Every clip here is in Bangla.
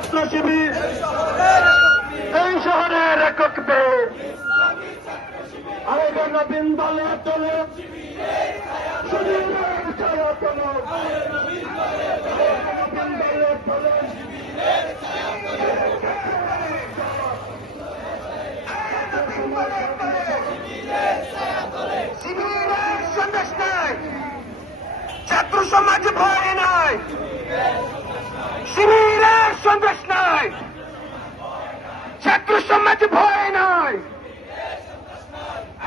ছাত্র শিবির এই শহরের একক বীর আরেক নবীন দলে তোলে শিবিরের ছায়া তোলে নবীন দলে তোলে শিবিরের সন্দেশ নাই, ছাত্র সমাজ ভয় নাই, শিবিরের সন্দেশ নাই, ছাত্র সমাজ ভয় নাই।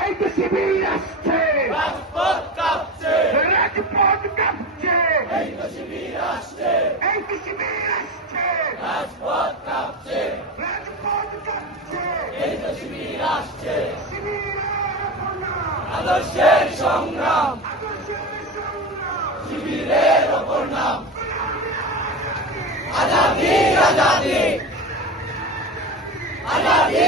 এই যে শিবির আসছে, রাজপথ কাঁপছে, রাজপথ কাঁপছে, এই যে শিবির আসছে, এই যে শিবির আসছে, রাজপথ কাঁপছে, রাজপথ কাঁপছে, এই যে শিবির আসছে, আদর্শের সংগ্রাম, শিবিরের অপর নাম আজাদি, আজাদি, আজাদি।